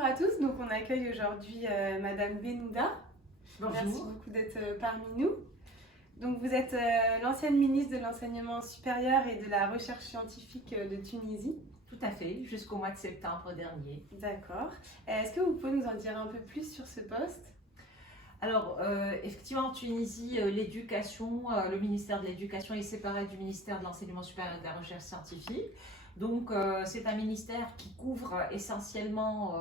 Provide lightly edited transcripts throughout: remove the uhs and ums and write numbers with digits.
Bonjour à tous, donc on accueille aujourd'hui Madame Benouda. Bonjour. Merci beaucoup d'être parmi nous. Donc vous êtes l'ancienne ministre de l'Enseignement supérieur et de la Recherche scientifique de Tunisie. Tout à fait, jusqu'au mois de septembre dernier. D'accord. Est-ce que vous pouvez nous en dire un peu plus sur ce poste? Alors, effectivement, en Tunisie, l'éducation, le ministère de l'Éducation est séparé du ministère de l'Enseignement supérieur et de la Recherche scientifique. Donc, c'est un ministère qui couvre essentiellement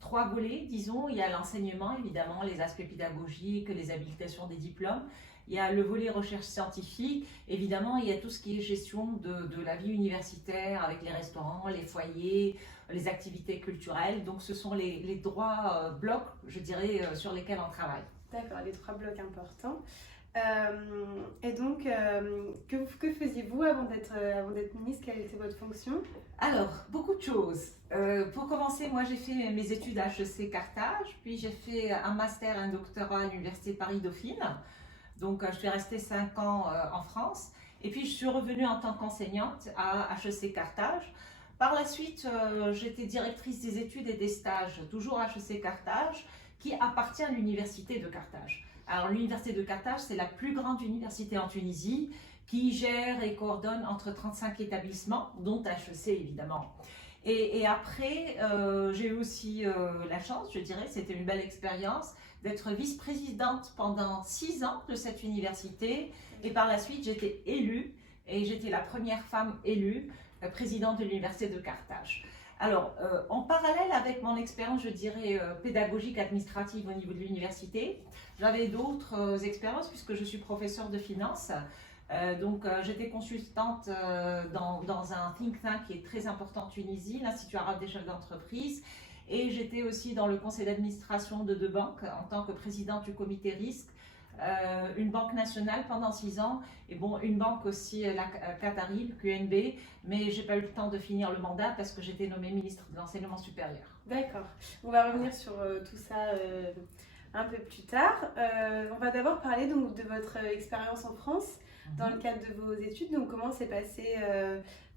trois volets, disons. Il y a l'enseignement, évidemment, les aspects pédagogiques, les habilitations des diplômes. Il y a le volet recherche scientifique. Évidemment, il y a tout ce qui est gestion de la vie universitaire avec les restaurants, les foyers, les activités culturelles. Donc, ce sont les trois blocs, je dirais, sur lesquels on travaille. D'accord, les trois blocs importants. Et donc, que faisiez-vous avant d'être ministre? Quelle était votre fonction? Alors, beaucoup de choses. Pour commencer, moi j'ai fait mes études à HEC Carthage, puis j'ai fait un master, un doctorat à l'Université Paris-Dauphine. Donc, je suis restée 5 ans en France. Et puis, je suis revenue en tant qu'enseignante à HEC Carthage. Par la suite, j'étais directrice des études et des stages, toujours à HEC Carthage, qui appartient à l'Université de Carthage. Alors, l'Université de Carthage, c'est la plus grande université en Tunisie qui gère et coordonne entre 35 établissements, dont HEC évidemment. Et après, j'ai eu aussi la chance, je dirais, c'était une belle expérience, d'être vice-présidente pendant 6 ans de cette université. Et par la suite, j'étais élue, et j'étais la première femme élue présidente de l'Université de Carthage. Alors, en parallèle avec mon expérience, je dirais, pédagogique, administrative au niveau de l'université, j'avais d'autres expériences puisque je suis professeure de finance. Donc, j'étais consultante dans un think tank qui est très important en Tunisie, l'Institut arabe des chefs d'entreprise. Et j'étais aussi dans le conseil d'administration de 2 banques en tant que présidente du comité risque. Une banque nationale pendant 6 ans, et bon, une banque aussi, la Qatari, QNB, mais j'ai pas eu le temps de finir le mandat parce que j'étais nommée ministre de l'Enseignement supérieur. D'accord. On va revenir sur tout ça un peu plus tard. On va d'abord parler donc de votre expérience en France dans le cadre de vos études. Donc, comment s'est passée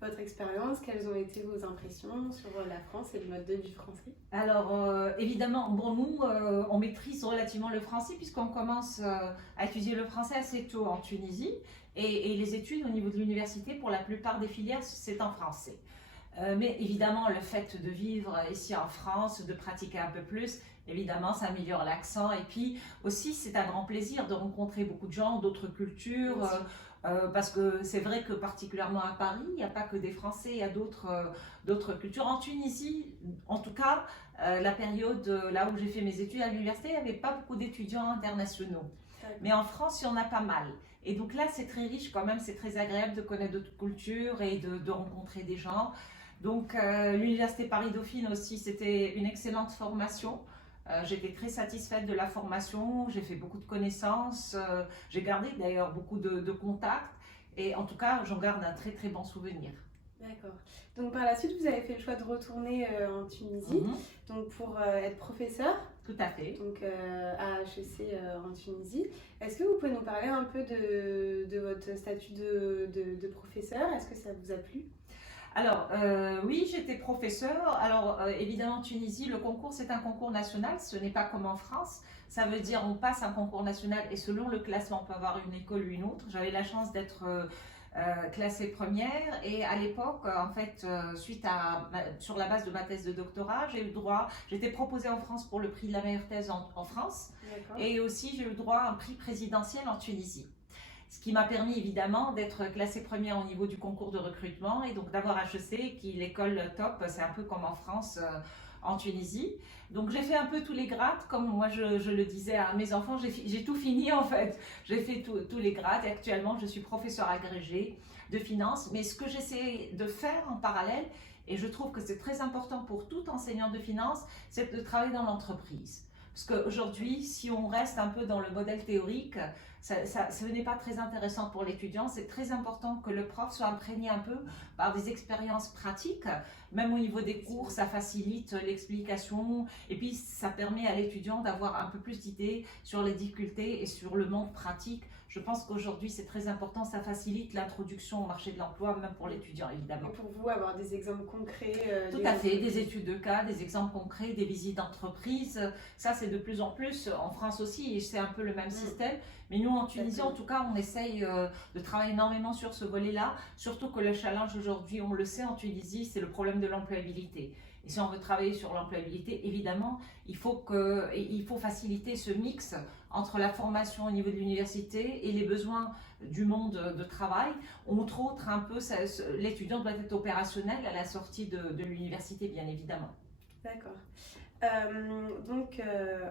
votre expérience? Quelles ont été vos impressions sur la France et le mode de vie français? Alors, évidemment, bon, nous, on maîtrise relativement le français puisqu'on commence à étudier le français assez tôt en Tunisie. Et les études au niveau de l'université, pour la plupart des filières, c'est en français. Mais évidemment, le fait de vivre ici en France, de pratiquer un peu plus, évidemment, ça améliore l'accent. Et puis aussi, c'est un grand plaisir de rencontrer beaucoup de gens, d'autres cultures. Parce que c'est vrai que particulièrement à Paris, il n'y a pas que des Français, il y a d'autres cultures. En Tunisie, en tout cas, la période là où j'ai fait mes études à l'université, il n'y avait pas beaucoup d'étudiants internationaux. Mais en France, il y en a pas mal. Et donc là, c'est très riche quand même, c'est très agréable de connaître d'autres cultures et de rencontrer des gens. Donc l'Université Paris-Dauphine aussi, c'était une excellente formation. J'étais très satisfaite de la formation, j'ai fait beaucoup de connaissances, j'ai gardé d'ailleurs beaucoup de contacts et en tout cas, j'en garde un très très bon souvenir. D'accord. Donc par la suite, vous avez fait le choix de retourner en Tunisie, donc pour être professeur. Tout à fait. Donc à HEC en Tunisie. Est-ce que vous pouvez nous parler un peu de votre statut de professeur? Est-ce que ça vous a plu? Alors, oui, j'étais professeure. Alors, évidemment, en Tunisie, le concours, c'est un concours national. Ce n'est pas comme en France. Ça veut dire on passe un concours national et selon le classement, on peut avoir une école ou une autre. J'avais la chance d'être classée première et à l'époque, en fait, sur la base de ma thèse de doctorat, j'ai eu le droit, j'étais proposée en France pour le prix de la meilleure thèse en France et aussi j'ai eu le droit à un prix présidentiel en Tunisie. Ce qui m'a permis évidemment d'être classée première au niveau du concours de recrutement et donc d'avoir HEC, qui est l'école top, c'est un peu comme en France, en Tunisie. Donc j'ai fait un peu tous les grades, comme moi je le disais à mes enfants, j'ai tout fini en fait. J'ai fait tous les grades et actuellement je suis professeure agrégée de finance. Mais ce que j'essaie de faire en parallèle, et je trouve que c'est très important pour tout enseignant de finance, c'est de travailler dans l'entreprise. Parce qu'aujourd'hui, si on reste un peu dans le modèle théorique, ce n'est pas très intéressant pour l'étudiant. C'est très important que le prof soit imprégné un peu par des expériences pratiques. Même au niveau des cours, ça facilite l'explication et puis ça permet à l'étudiant d'avoir un peu plus d'idées sur les difficultés et sur le monde pratique. Je pense qu'aujourd'hui, c'est très important, ça facilite l'introduction au marché de l'emploi, même pour l'étudiant, évidemment. Et pour vous, avoir des exemples concrets Tout à fait, des études de cas, des exemples concrets, des visites d'entreprise. Ça, c'est de plus en plus en France aussi, et c'est un peu le même système. Mais nous, en Tunisie, en tout cas, on essaye de travailler énormément sur ce volet-là, surtout que le challenge aujourd'hui, on le sait en Tunisie, c'est le problème de l'employabilité. Et si on veut travailler sur l'employabilité, évidemment, il faut faciliter ce mix entre la formation au niveau de l'université et les besoins du monde de travail. Entre autres, un peu, l'étudiant doit être opérationnel à la sortie de l'université, bien évidemment. D'accord.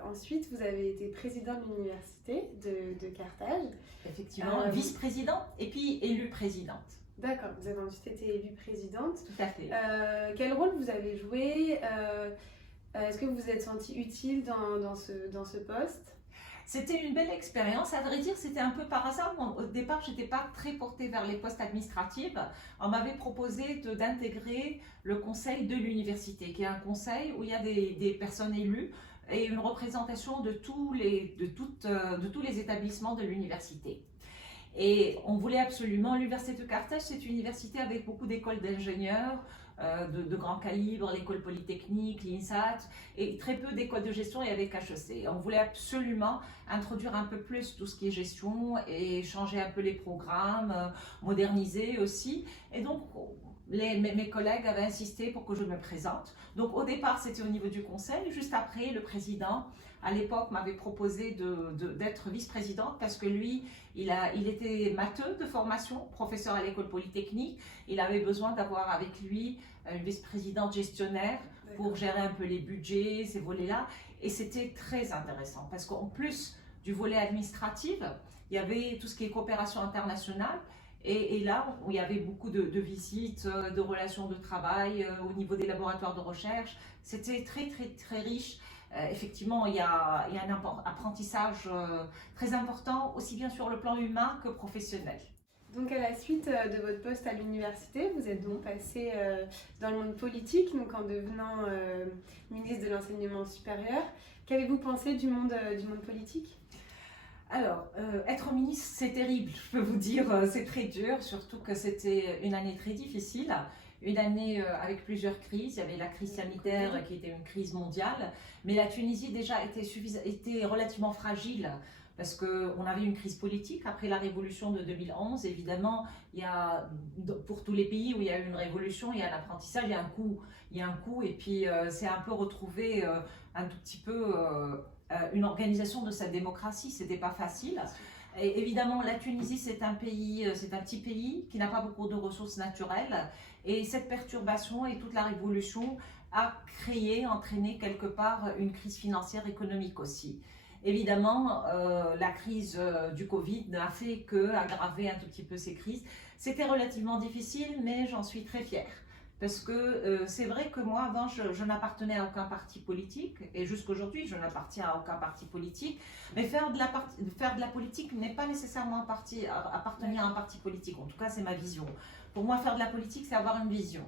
Ensuite, vous avez été président de l'université de Carthage. Effectivement, vice-présidente et puis élue présidente. D'accord, vous avez ensuite été élue présidente. Tout à fait. Quel rôle vous avez joué? Est-ce que vous vous êtes senti utile dans ce poste? C'était une belle expérience. À vrai dire, c'était un peu par hasard. Au départ, je n'étais pas très portée vers les postes administratifs. On m'avait proposé d'intégrer le conseil de l'université, qui est un conseil où il y a des personnes élues et une représentation de tous les établissements de l'université. Et on voulait absolument, l'université de Carthage, c'est une université avec beaucoup d'écoles d'ingénieurs, de grand calibre, l'école polytechnique, l'INSAT, et très peu d'écoles de gestion et avec HEC. On voulait absolument introduire un peu plus tout ce qui est gestion et changer un peu les programmes, moderniser aussi. Et donc, mes collègues avaient insisté pour que je me présente. Donc au départ, c'était au niveau du conseil. Juste après, le président, à l'époque, m'avait proposé d'être vice-présidente parce que lui, il était matheux de formation, professeur à l'école polytechnique. Il avait besoin d'avoir avec lui une vice-présidente gestionnaire pour gérer un peu les budgets, ces volets-là. Et c'était très intéressant parce qu'en plus du volet administratif, il y avait tout ce qui est coopération internationale. Et là, il y avait beaucoup de visites, de relations de travail au niveau des laboratoires de recherche. C'était très, très, très riche. Effectivement, il y a un apprentissage très important, aussi bien sur le plan humain que professionnel. Donc à la suite de votre poste à l'université, vous êtes donc passé dans le monde politique, donc en devenant ministre de l'enseignement supérieur. Qu'avez-vous pensé du monde politique ? Alors, être ministre, c'est terrible, je peux vous dire, c'est très dur, surtout que c'était une année très difficile, une année avec plusieurs crises. Il y avait la crise sanitaire qui était une crise mondiale, mais la Tunisie déjà était relativement fragile parce qu'on avait une crise politique après la révolution de 2011. Évidemment, pour tous les pays où il y a eu une révolution, il y a un apprentissage, il y a un coût et puis c'est un peu retrouver un tout petit peu une organisation de sa démocratie. C'était pas facile. Et évidemment, la Tunisie, c'est un petit pays qui n'a pas beaucoup de ressources naturelles. Et cette perturbation et toute la révolution a entraîné quelque part une crise financière économique aussi. Évidemment, la crise du Covid n'a fait qu'aggraver un tout petit peu ces crises. C'était relativement difficile, mais j'en suis très fière. Parce que c'est vrai que moi, avant, je n'appartenais à aucun parti politique, et jusqu'aujourd'hui, je n'appartiens à aucun parti politique. Mais faire de la politique n'est pas nécessairement appartenir à un parti politique. En tout cas, c'est ma vision. Pour moi, faire de la politique, c'est avoir une vision.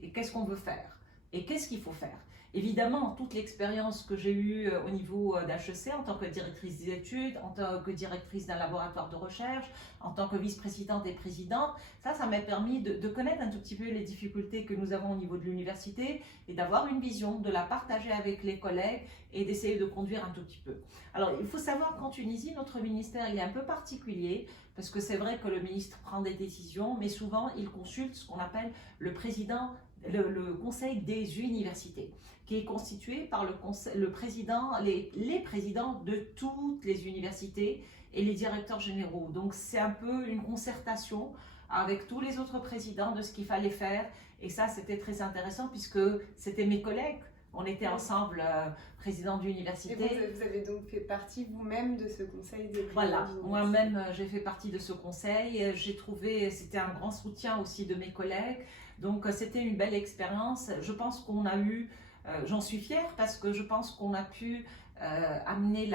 Et qu'est-ce qu'on veut faire? Et qu'est-ce qu'il faut faire? Évidemment, toute l'expérience que j'ai eue au niveau d'HEC en tant que directrice des études, en tant que directrice d'un laboratoire de recherche, en tant que vice-présidente et présidente, ça m'a permis de connaître un tout petit peu les difficultés que nous avons au niveau de l'université et d'avoir une vision, de la partager avec les collègues et d'essayer de conduire un tout petit peu. Alors, il faut savoir qu'en Tunisie, notre ministère il est un peu particulier parce que c'est vrai que le ministre prend des décisions, mais souvent, il consulte ce qu'on appelle le conseil des universités, qui est constitué par les présidents de toutes les universités et les directeurs généraux. Donc c'est un peu une concertation avec tous les autres présidents de ce qu'il fallait faire. Et ça, c'était très intéressant puisque c'était mes collègues. On était ensemble présidents d'université. Et vous avez donc fait partie vous-même de ce conseil des présidents? Voilà, moi-même j'ai fait partie de ce conseil. J'ai trouvé, c'était un grand soutien aussi de mes collègues. Donc c'était une belle expérience. Je pense qu'on a eu, j'en suis fière parce que je pense qu'on a pu amener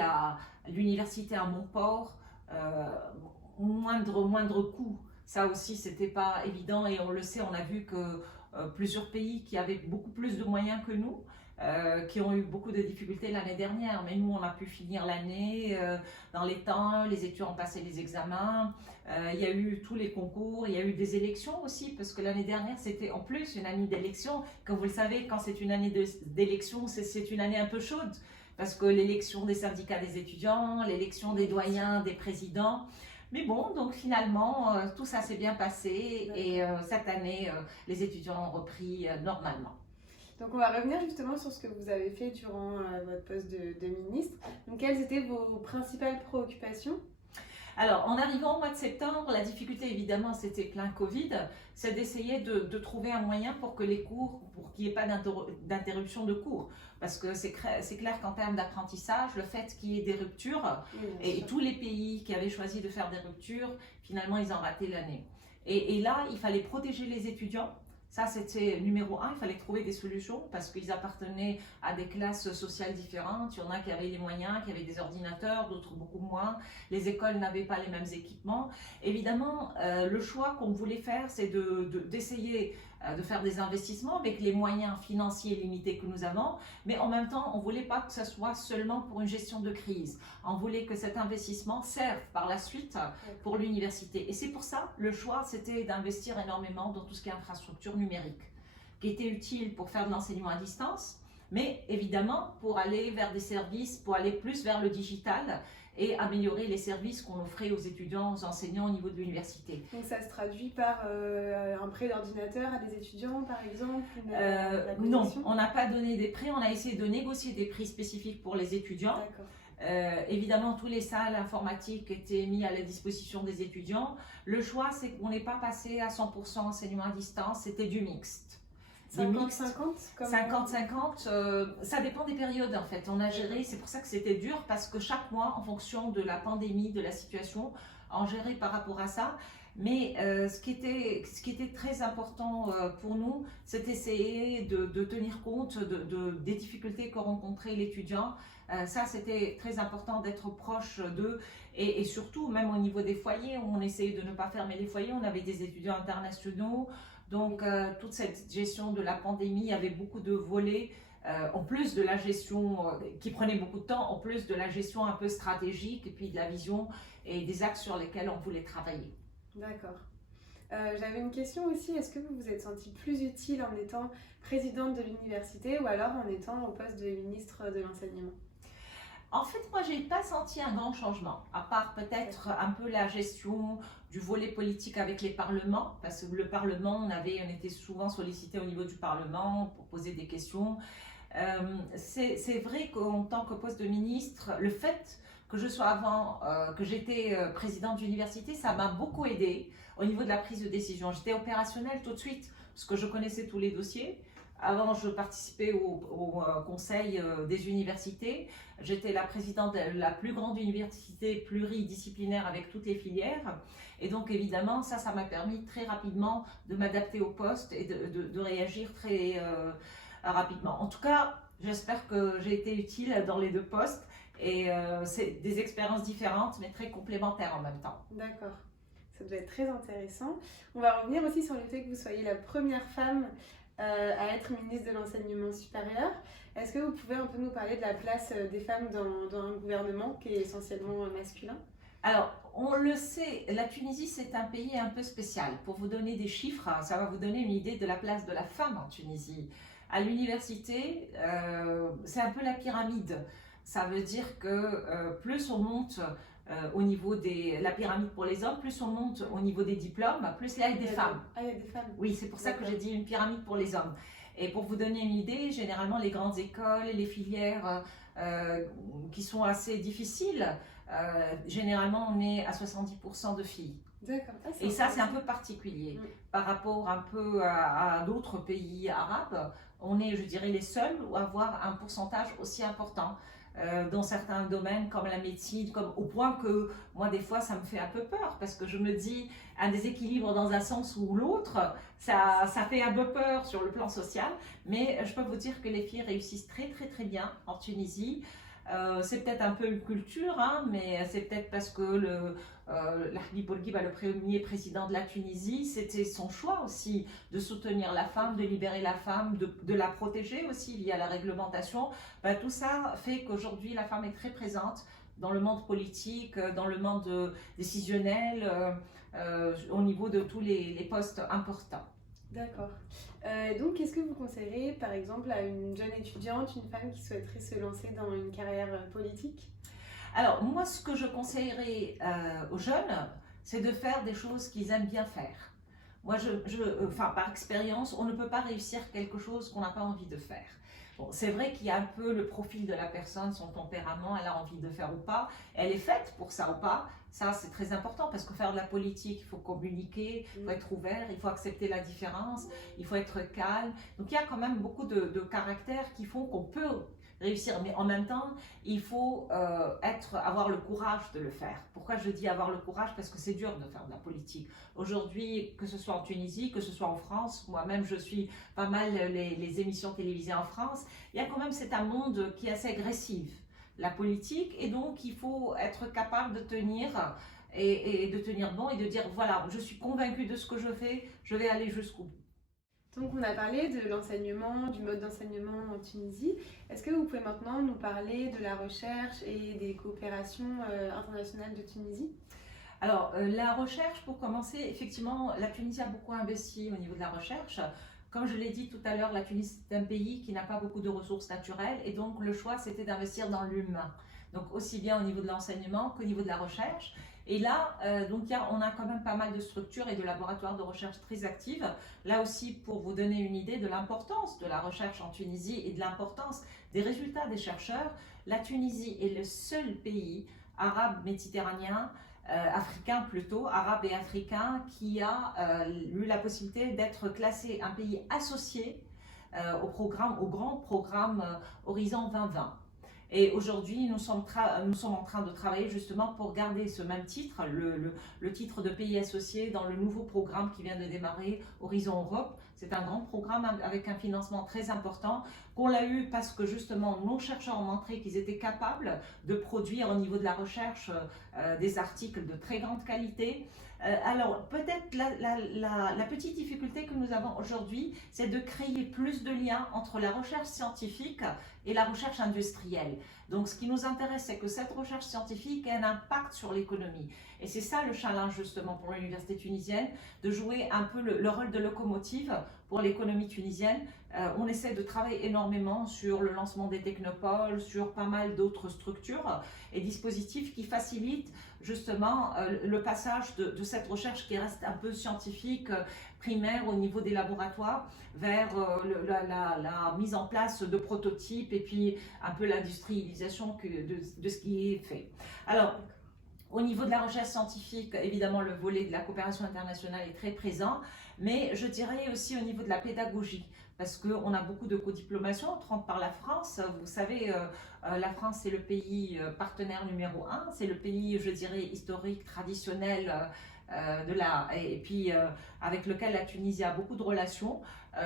l'université à un bon port, moindre coût. Ça aussi, c'était pas évident et on le sait, on a vu que plusieurs pays qui avaient beaucoup plus de moyens que nous, qui ont eu beaucoup de difficultés l'année dernière, mais nous on a pu finir l'année dans les temps, les étudiants ont passé les examens, il y a eu tous les concours, il y a eu des élections aussi, parce que l'année dernière c'était en plus une année d'élection. Comme vous le savez, quand c'est une année d'élection, c'est une année un peu chaude, parce que l'élection des syndicats des étudiants, l'élection des doyens, des présidents. Mais bon, donc finalement, tout ça s'est bien passé et cette année, les étudiants ont repris normalement. Donc on va revenir justement sur ce que vous avez fait durant votre poste de ministre. Donc quelles étaient vos principales préoccupations? Alors, en arrivant au mois de septembre, la difficulté évidemment, c'était plein Covid, c'est d'essayer de trouver un moyen pour que les cours, pour qu'il n'y ait pas d'interruption de cours. Parce que c'est clair qu'en termes d'apprentissage, le fait qu'il y ait des ruptures, et tous les pays qui avaient choisi de faire des ruptures, finalement, ils ont raté l'année. Et là, il fallait protéger les étudiants. Ça, c'était numéro un, il fallait trouver des solutions parce qu'ils appartenaient à des classes sociales différentes. Il y en a qui avaient les moyens, qui avaient des ordinateurs, d'autres beaucoup moins. Les écoles n'avaient pas les mêmes équipements. Évidemment, le choix qu'on voulait faire, c'est d'essayer de faire des investissements avec les moyens financiers limités que nous avons, mais en même temps, on ne voulait pas que ce soit seulement pour une gestion de crise. On voulait que cet investissement serve par la suite pour l'université. Et c'est pour ça, le choix, c'était d'investir énormément dans tout ce qui est infrastructure numérique, qui était utile pour faire de l'enseignement à distance, mais évidemment pour aller vers des services, pour aller plus vers le digital et améliorer les services qu'on offrait aux étudiants, aux enseignants au niveau de l'université. Donc ça se traduit par un prêt d'ordinateur à des étudiants par exemple? Non, on n'a pas donné des prêts, on a essayé de négocier des prix spécifiques pour les étudiants. Évidemment, tous les salles informatiques étaient mis à la disposition des étudiants. Le choix, c'est qu'on n'est pas passé à 100% enseignement à distance, c'était du mixte. 50-50 50-50, ça dépend des périodes en fait. On a géré, c'est pour ça que c'était dur parce que chaque mois, en fonction de la pandémie, de la situation, on gérait par rapport à ça. Mais ce qui était très important pour nous, c'est d'essayer de tenir compte des difficultés que rencontrait l'étudiant. Ça, c'était très important d'être proche d'eux et surtout, même au niveau des foyers, on essayait de ne pas fermer les foyers. On avait des étudiants internationaux. Donc, toute cette gestion de la pandémie, il y avait beaucoup de volets, en plus de la gestion qui prenait beaucoup de temps, en plus de la gestion un peu stratégique et puis de la vision et des axes sur lesquels on voulait travailler. D'accord. J'avais une question aussi, est-ce que vous vous êtes senti plus utile en étant présidente de l'université ou alors en étant au poste de ministre de l'enseignement? En fait, moi, je n'ai pas senti un grand changement, à part peut-être un peu la gestion du volet politique avec les parlements, parce que le Parlement, on était souvent sollicité au niveau du Parlement pour poser des questions. C'est vrai qu'en tant que poste de ministre, le fait que je sois que j'étais présidente d'université, ça m'a beaucoup aidée au niveau de la prise de décision. J'étais opérationnelle tout de suite, parce que je connaissais tous les dossiers. Avant, je participais au conseil des universités. J'étais la présidente de la plus grande université pluridisciplinaire avec toutes les filières. Et donc, évidemment, ça m'a permis très rapidement de m'adapter au poste et de réagir très rapidement. En tout cas, j'espère que j'ai été utile dans les deux postes. Et c'est des expériences différentes, mais très complémentaires en même temps. D'accord. Ça doit être très intéressant. On va revenir aussi sur le fait que vous soyez la première femme à être ministre de l'enseignement supérieur. Est-ce que vous pouvez un peu nous parler de la place des femmes dans un gouvernement qui est essentiellement masculin? Alors, on le sait, la Tunisie, c'est un pays un peu spécial. Pour vous donner des chiffres, ça va vous donner une idée de la place de la femme en Tunisie. À l'université, c'est un peu la pyramide. Ça veut dire que plus on monte au niveau de la pyramide pour les hommes, plus on monte au niveau des diplômes, plus il y a des femmes. Ah, il y a des femmes. Oui, c'est pour ça que j'ai dit une pyramide pour les hommes. Et pour vous donner une idée, généralement les grandes écoles, les filières qui sont assez difficiles, généralement on est à 70% de filles. D'accord. Ah, et ça c'est un peu particulier par rapport un peu à d'autres pays arabes. On est, je dirais, les seuls à avoir un pourcentage aussi important. Dans certains domaines comme la médecine, au point que moi des fois ça me fait un peu peur parce que je me dis un déséquilibre dans un sens ou l'autre, ça fait un peu peur sur le plan social, mais je peux vous dire que les filles réussissent très très très bien en Tunisie. C'est peut-être un peu une culture, hein, mais c'est peut-être parce que Habib Bourguiba, le premier président de la Tunisie, c'était son choix aussi de soutenir la femme, de libérer la femme, de la protéger aussi via la réglementation. Ben, tout ça fait qu'aujourd'hui la femme est très présente dans le monde politique, dans le monde décisionnel, au niveau de tous les postes importants. D'accord. Donc, qu'est-ce que vous conseillerez, par exemple, à une jeune étudiante, une femme qui souhaiterait se lancer dans une carrière politique? Alors, moi, ce que je conseillerais aux jeunes, c'est de faire des choses qu'ils aiment bien faire. Moi, enfin, par expérience, on ne peut pas réussir quelque chose qu'on n'a pas envie de faire. Bon, c'est vrai qu'il y a un peu le profil de la personne, son tempérament, elle a envie de faire ou pas, elle est faite pour ça ou pas. Ça, c'est très important parce que faire de la politique, il faut communiquer, il faut être ouvert, il faut accepter la différence, il faut être calme. Donc, il y a quand même beaucoup de caractères qui font qu'on peut réussir, mais en même temps, il faut avoir le courage de le faire. Pourquoi je dis avoir le courage? Parce que c'est dur de faire de la politique. Aujourd'hui, que ce soit en Tunisie, que ce soit en France, moi-même je suis pas mal les émissions télévisées en France, il y a quand même c'est un monde qui est assez agressif, la politique, et donc il faut être capable de tenir et de tenir bon et de dire voilà, je suis convaincue de ce que je fais, je vais aller jusqu'au bout. Donc, on a parlé de l'enseignement, du mode d'enseignement en Tunisie. Est-ce que vous pouvez maintenant nous parler de la recherche et des coopérations internationales de Tunisie? Alors, la recherche, pour commencer, effectivement, la Tunisie a beaucoup investi au niveau de la recherche. Comme je l'ai dit tout à l'heure, la Tunisie est un pays qui n'a pas beaucoup de ressources naturelles et donc le choix, c'était d'investir dans l'humain. Donc, aussi bien au niveau de l'enseignement qu'au niveau de la recherche. Et là, on a quand même pas mal de structures et de laboratoires de recherche très actifs. Là aussi, pour vous donner une idée de l'importance de la recherche en Tunisie et de l'importance des résultats des chercheurs, la Tunisie est le seul pays arabe méditerranéen, africain plutôt, arabe et africain, qui a eu la possibilité d'être classé un pays associé au grand programme Horizon 2020. Et aujourd'hui, nous sommes en train de travailler justement pour garder ce même titre, le titre de pays associé dans le nouveau programme qui vient de démarrer, Horizon Europe. C'est un grand programme avec un financement très important qu'on l'a eu parce que justement nos chercheurs ont montré qu'ils étaient capables de produire au niveau de la recherche des articles de très grande qualité. Alors peut-être la petite difficulté que nous avons aujourd'hui, c'est de créer plus de liens entre la recherche scientifique et la recherche industrielle. Donc ce qui nous intéresse, c'est que cette recherche scientifique ait un impact sur l'économie. Et c'est ça le challenge justement pour l'université tunisienne, de jouer un peu le rôle de locomotive pour l'économie tunisienne. On essaie de travailler énormément sur le lancement des technopoles, sur pas mal d'autres structures et dispositifs qui facilitent justement le passage de cette recherche qui reste un peu scientifique, primaire au niveau des laboratoires, vers la mise en place de prototypes et puis un peu l'industrialisation de ce qui est fait. Alors, au niveau de la recherche scientifique, évidemment, le volet de la coopération internationale est très présent, mais je dirais aussi au niveau de la pédagogie, parce qu'on a beaucoup de co-diplomation, par la France. Vous savez, la France, c'est le pays partenaire numéro 1, c'est le pays, je dirais, historique, traditionnel, et puis avec lequel la Tunisie a beaucoup de relations.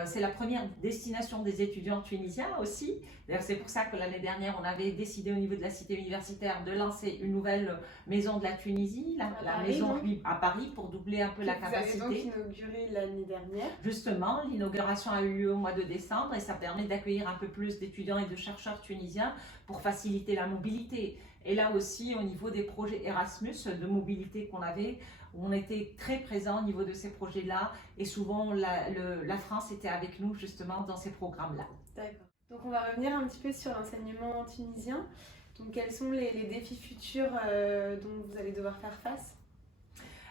C'est la première destination des étudiants tunisiens aussi. D'ailleurs, c'est pour ça que l'année dernière, on avait décidé au niveau de la cité universitaire de lancer une nouvelle maison de la Tunisie, la maison à Paris, pour doubler un peu la capacité. Vous avez donc inauguré l'année dernière. Justement, l'inauguration a eu lieu au mois de décembre et ça permet d'accueillir un peu plus d'étudiants et de chercheurs tunisiens pour faciliter la mobilité. Et là aussi, au niveau des projets Erasmus de mobilité qu'on avait, on était très présent au niveau de ces projets-là et souvent la France était avec nous justement dans ces programmes-là. D'accord. Donc on va revenir un petit peu sur l'enseignement tunisien. Donc quels sont les défis futurs dont vous allez devoir faire face?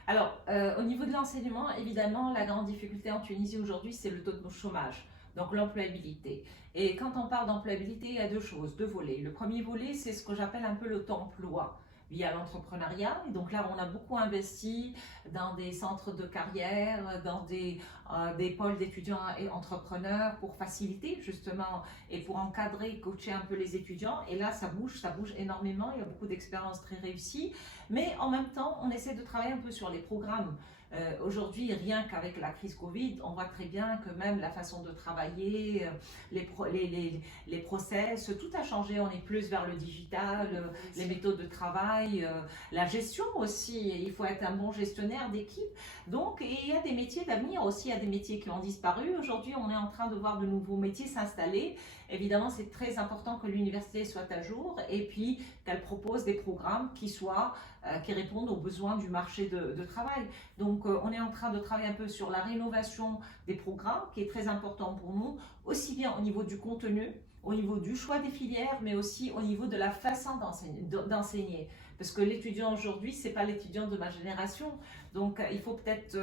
Alors au niveau de l'enseignement, évidemment, la grande difficulté en Tunisie aujourd'hui, c'est le taux de chômage. Donc l'employabilité. Et quand on parle d'employabilité, il y a deux choses, deux volets. Le premier volet, c'est ce que j'appelle un peu l'auto-emploi via l'entrepreneuriat. Et donc là, on a beaucoup investi dans des centres de carrière, dans des pôles d'étudiants et entrepreneurs pour faciliter justement et pour encadrer, coacher un peu les étudiants. Et là, ça bouge énormément. Il y a beaucoup d'expériences très réussies. Mais en même temps, on essaie de travailler un peu sur les programmes Aujourd'hui, rien qu'avec la crise Covid, on voit très bien que même la façon de travailler, les process, tout a changé. On est plus vers le digital, les méthodes de travail, la gestion aussi. Il faut être un bon gestionnaire d'équipe. Donc, il y a des métiers d'avenir aussi, il y a des métiers qui ont disparu. Aujourd'hui, on est en train de voir de nouveaux métiers s'installer. Évidemment, c'est très important que l'université soit à jour et puis qu'elle propose des programmes qui répondent aux besoins du marché de travail. Donc, on est en train de travailler un peu sur la rénovation des programmes, qui est très important pour nous, aussi bien au niveau du contenu, au niveau du choix des filières, mais aussi au niveau de la façon d'enseigner. Parce que l'étudiant aujourd'hui, ce n'est pas l'étudiant de ma génération. Donc, il faut peut-être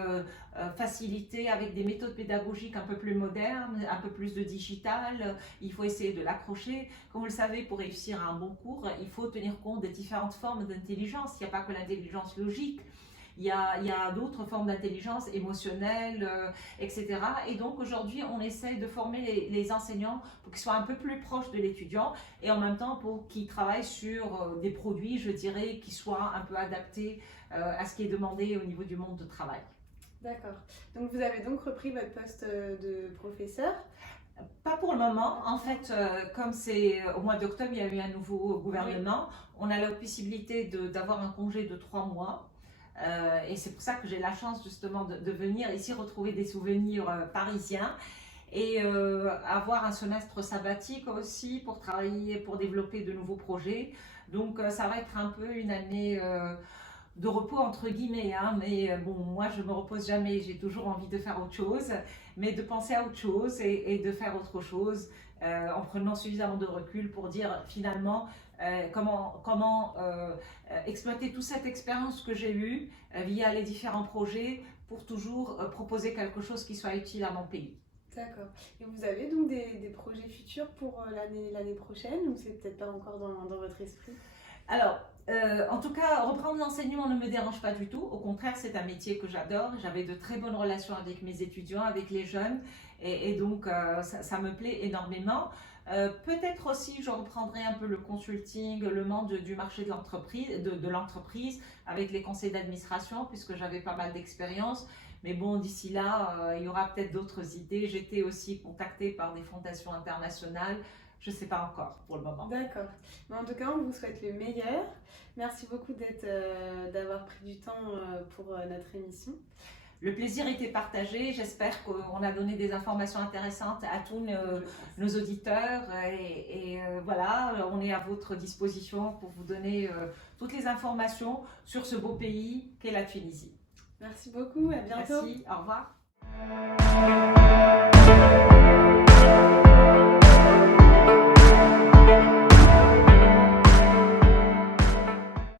faciliter avec des méthodes pédagogiques un peu plus modernes, un peu plus de digital. Il faut essayer de l'accrocher. Comme vous le savez, pour réussir un bon cours, il faut tenir compte des différentes formes d'intelligence. Il n'y a pas que l'intelligence logique. Il y a d'autres formes d'intelligence émotionnelle, etc. Et donc aujourd'hui, on essaie de former les enseignants pour qu'ils soient un peu plus proches de l'étudiant et en même temps pour qu'ils travaillent sur des produits, je dirais, qui soient un peu adaptés à ce qui est demandé au niveau du monde de travail. D'accord. Donc vous avez donc repris votre poste de professeur? Pas pour le moment. En fait, comme c'est au mois d'octobre, il y a eu un nouveau gouvernement, on a la possibilité d'avoir un congé de 3 mois. Et c'est pour ça que j'ai la chance justement de venir ici retrouver des souvenirs parisiens et avoir un semestre sabbatique aussi pour travailler, pour développer de nouveaux projets. Donc ça va être un peu une année de repos entre guillemets, hein, mais bon, moi je me repose jamais, j'ai toujours envie de faire autre chose, mais de penser à autre chose et de faire autre chose en prenant suffisamment de recul pour dire finalement comment exploiter toute cette expérience que j'ai eue via les différents projets pour toujours proposer quelque chose qui soit utile à mon pays. D'accord. Et vous avez donc des projets futurs pour l'année prochaine ou c'est peut-être pas encore dans votre esprit? Alors, en tout cas, reprendre l'enseignement ne me dérange pas du tout. Au contraire, c'est un métier que j'adore. J'avais de très bonnes relations avec mes étudiants, avec les jeunes. Et donc, ça me plaît énormément. Peut-être aussi, je reprendrai un peu le consulting, le monde du marché de l'entreprise avec les conseils d'administration, puisque j'avais pas mal d'expérience. Mais bon, d'ici là, il y aura peut-être d'autres idées. J'étais aussi contactée par des fondations internationales. Je ne sais pas encore pour le moment. D'accord. Mais en tout cas, on vous souhaite le meilleur. Merci beaucoup d'avoir pris du temps pour notre émission. Le plaisir était partagé. J'espère qu'on a donné des informations intéressantes à tous nos auditeurs. Et voilà, on est à votre disposition pour vous donner toutes les informations sur ce beau pays qu'est la Tunisie. Merci beaucoup. À bientôt. Merci. Au revoir.